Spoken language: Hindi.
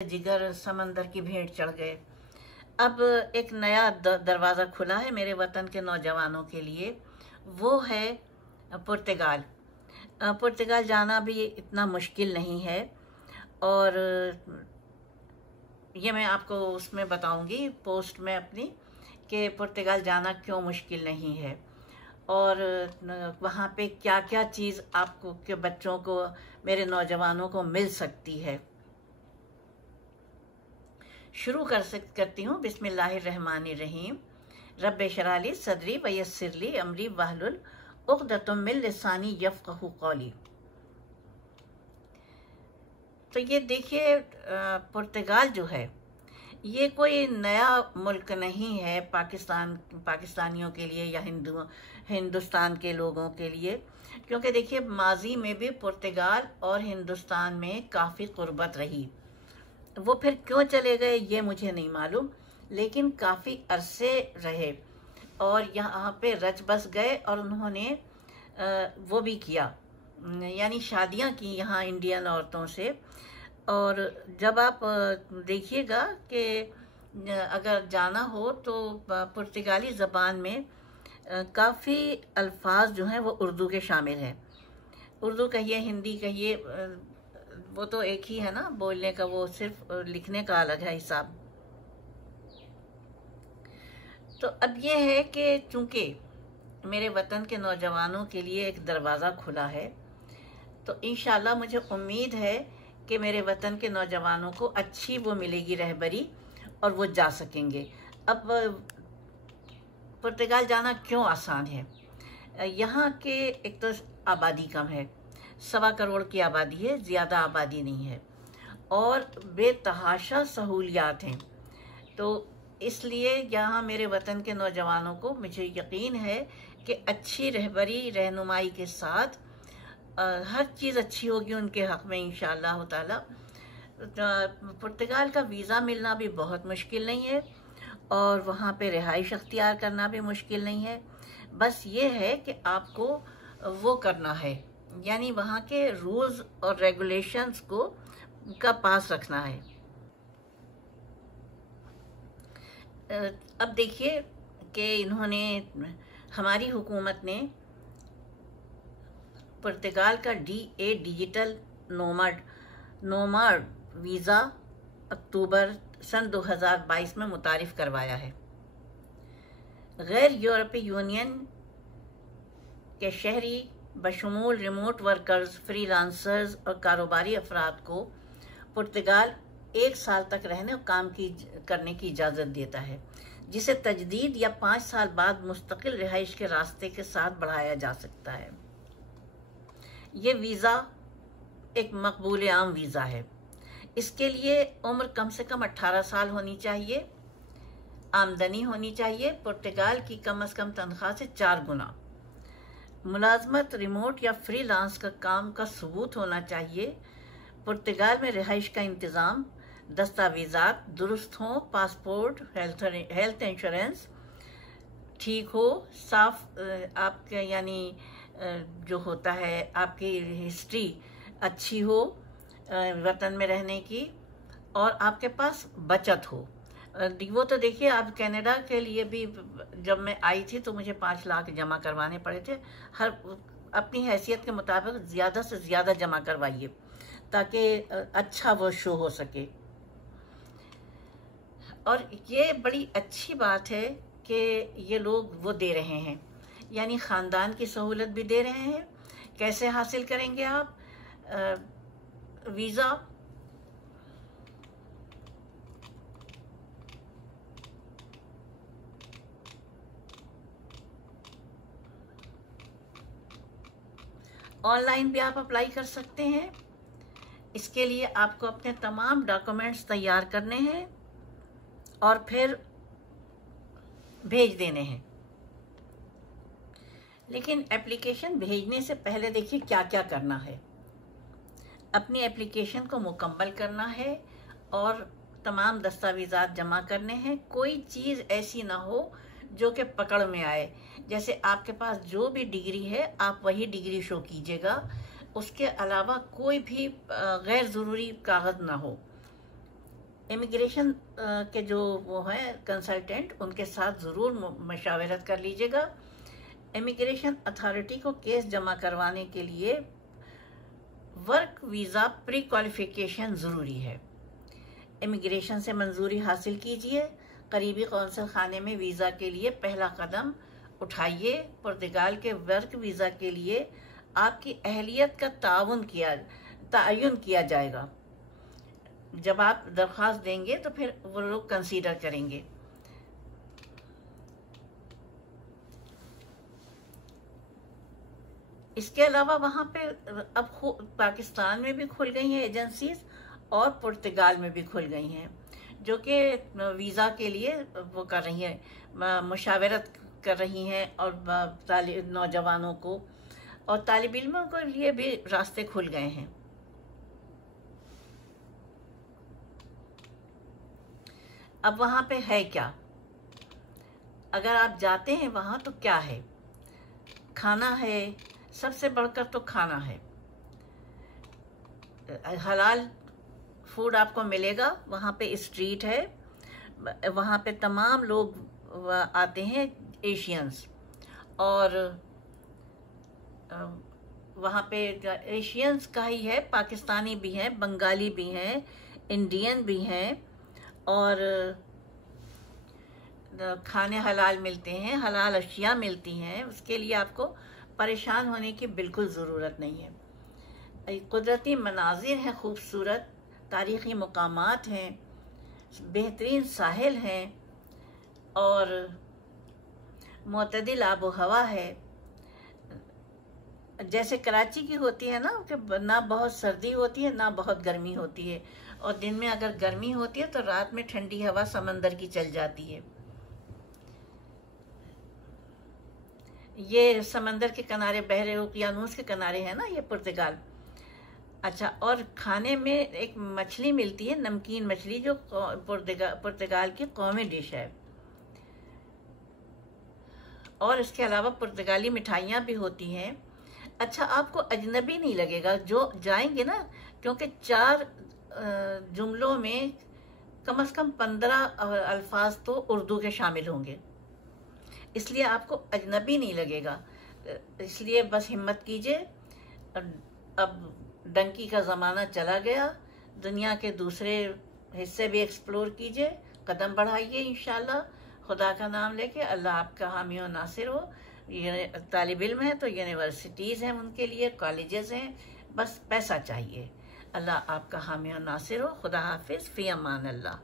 जिगर समंदर की भेंट चढ़ गए। अब एक नया दरवाज़ा खुला है मेरे वतन के नौजवानों के लिए, वो है पुर्तगाल। पुर्तगाल जाना भी इतना मुश्किल नहीं है, और ये मैं आपको उसमें बताऊंगी पोस्ट में अपनी, कि पुर्तगाल जाना क्यों मुश्किल नहीं है, और वहाँ पे क्या क्या चीज़ आपको के बच्चों को, मेरे नौजवानों को मिल सकती है। शुरू करती हूँ। बिस्मिल्लाहिर्रहमानिर्रहीम। रब्बे शरह ली सदरी वयस्सिर ली अमरी वहलुल उक़दतम मिन लिसानी यफ़क़हू क़ौली। तो ये देखिए, पुर्तगाल जो है ये कोई नया मुल्क नहीं है पाकिस्तानियों के लिए या हिंदुस्तान के लोगों के लिए, क्योंकि देखिए माजी में भी पुर्तगाल और हिंदुस्तान में काफ़ी क़ुर्बत रही। वो फिर क्यों चले गए ये मुझे नहीं मालूम, लेकिन काफ़ी अरसे रहे और यहाँ पे रच बस गए, और उन्होंने वो भी किया, यानी शादियाँ की यहाँ इंडियन औरतों से। और जब आप देखिएगा कि अगर जाना हो तो पुर्तगाली ज़बान में काफ़ी अल्फाज जो हैं वो उर्दू के शामिल हैं। उर्दू कहिए, हिंदी कहिए, वो तो एक ही है ना बोलने का, वो सिर्फ लिखने का अलग है हिसाब। तो अब ये है कि चूंकि मेरे वतन के नौजवानों के लिए एक दरवाज़ा खुला है, तो इंशाल्लाह मुझे उम्मीद है कि मेरे वतन के नौजवानों को अच्छी वो मिलेगी रहबरी, और वो जा सकेंगे। अब पुर्तगाल जाना क्यों आसान है? यहाँ के एक तो आबादी कम है, 1.25 करोड़ की आबादी है, ज़्यादा आबादी नहीं है, और बेतहाशा सहूलियात हैं। तो इसलिए यहाँ मेरे वतन के नौजवानों को मुझे यकीन है कि अच्छी रहबरी रहनुमाई के साथ हर चीज़ अच्छी होगी उनके हक़ में इंशाअल्लाह ताला। पुर्तगाल का वीज़ा मिलना भी बहुत मुश्किल नहीं है, और वहाँ पे रिहाइश अख्तियार करना भी मुश्किल नहीं है। बस ये है कि आपको वो करना है, यानी वहाँ के रूल्स और रेगुलेशंस को का पास रखना है। अब देखिए कि इन्होंने, हमारी हुकूमत ने पुर्तगाल का डिजिटल नोमाड वीज़ा अक्टूबर सन 2022 में मुतारिफ करवाया है। गैर यूरोपीय यूनियन के शहरी बशमूल रिमोट वर्कर्स, फ्रीलांसर्स और कारोबारी अफराद को पुर्तगाल 1 साल तक रहने और काम करने की इजाज़त देता है, जिसे तजदीद या 5 साल बाद मुस्तकिल रिहाइश के रास्ते के साथ बढ़ाया जा सकता है। ये वीज़ा एक मकबूल आम वीज़ा है। इसके लिए उम्र कम से कम 18 साल होनी चाहिए, आमदनी होनी चाहिए पुर्तगाल की कम से कम तनख्वाह से 4 गुना, मुलाजमत रिमोट या फ्रीलांस का काम का सबूत होना चाहिए, पुर्तगाल में रिहाइश का इंतज़ाम, दस्तावेज़ात दुरुस्त हों, पासपोर्ट, हेल्थ इंश्योरेंस ठीक हो, साफ आपके यानी जो होता है आपकी हिस्ट्री अच्छी हो वतन में रहने की, और आपके पास बचत हो। वो तो देखिए, आप कनाडा के लिए भी जब मैं आई थी तो मुझे 5 लाख जमा करवाने पड़े थे। हर अपनी हैसियत के मुताबिक ज़्यादा से ज़्यादा जमा करवाइए ताकि अच्छा वो शो हो सके। और ये बड़ी अच्छी बात है कि ये लोग वो दे रहे हैं, यानी ख़ानदान की सहूलत भी दे रहे हैं। कैसे हासिल करेंगे आप वीज़ा? ऑनलाइन भी आप अप्लाई कर सकते हैं। इसके लिए आपको अपने तमाम डॉक्यूमेंट्स तैयार करने हैं और फिर भेज देने हैं। लेकिन एप्लीकेशन भेजने से पहले देखिए क्या क्या करना है। अपनी एप्लीकेशन को मुकम्मल करना है और तमाम दस्तावेज़ात जमा करने हैं। कोई चीज़ ऐसी ना हो जो कि पकड़ में आए। जैसे आपके पास जो भी डिग्री है आप वही डिग्री शो कीजिएगा, उसके अलावा कोई भी गैर ज़रूरी कागज़ ना हो। इमिग्रेशन के जो वो हैं कंसल्टेंट, उनके साथ ज़रूर मशावरत कर लीजिएगा। इमिग्रेशन अथॉरिटी को केस जमा करवाने के लिए वर्क वीज़ा प्री क्वालिफिकेशन ज़रूरी है। इमिग्रेशन से मंजूरी हासिल कीजिए। करीबी कौंसल खाने में वीज़ा के लिए पहला कदम उठाइए। पुर्तगाल के वर्क वीज़ा के लिए आपकी अहलियत का तयन किया जाएगा। जब आप दरख्वास्त देंगे तो फिर वो लोग कंसीडर करेंगे। इसके अलावा वहाँ पे अब पाकिस्तान में भी खुल गई हैं एजेंसीज और पुर्तगाल में भी खुल गई हैं, जो कि वीज़ा के लिए वो कर रही हैं, मुशावरत कर रही हैं, और नौजवानों को और तालिब इल्मों के लिए भी रास्ते खुल गए हैं। अब वहाँ पे है क्या? अगर आप जाते हैं वहाँ तो क्या है? खाना है, सबसे बढ़कर तो खाना है। हलाल फूड आपको मिलेगा। वहाँ पे स्ट्रीट है, वहाँ पे तमाम लोग आते हैं, एशियंस, और वहाँ पे एशियंस का ही है, पाकिस्तानी भी हैं, बंगाली भी हैं, इंडियन भी हैं, और खाने हलाल मिलते हैं, हलाल अशिया मिलती हैं। उसके लिए आपको परेशान होने की बिल्कुल ज़रूरत नहीं है। कुदरती मनाजिर हैं खूबसूरत, तारीख़ी मकामात हैं, बेहतरीन साहिल हैं, और मुतदिल आबो हवा है। जैसे कराची की होती है ना, कि ना बहुत सर्दी होती है ना बहुत गर्मी होती है, और दिन में अगर गर्मी होती है तो रात में ठंडी हवा समंदर की चल जाती है। ये समंदर के किनारे, बहरे उकियानूस के किनारे है ना ये पुर्तगाल। अच्छा, और खाने में एक मछली मिलती है, नमकीन मछली, जो पुर्तगाल की कौमी डिश है। और इसके अलावा पुर्तगाली मिठाइयाँ भी होती हैं। अच्छा, आपको अजनबी नहीं लगेगा जो जाएंगे ना, क्योंकि 4 जुमलों में कम से कम 15 अल्फाज तो उर्दू के शामिल होंगे, इसलिए आपको अजनबी नहीं लगेगा। इसलिए बस हिम्मत कीजिए। अब डंकी का ज़माना चला गया, दुनिया के दूसरे हिस्से भी एक्सप्लोर कीजिए, कदम बढ़ाइए इंशाल्लाह। खुदा का नाम लेके। अल्लाह आपका हामी और नासिर हो। ये तालिब इल्म है तो यूनिवर्सिटीज़ हैं, उनके लिए कॉलेजेस हैं, बस पैसा चाहिए। अल्लाह आपका हामी और नासिर हो। खुदा हाफिज़, फ़ी अमान अल्लाह।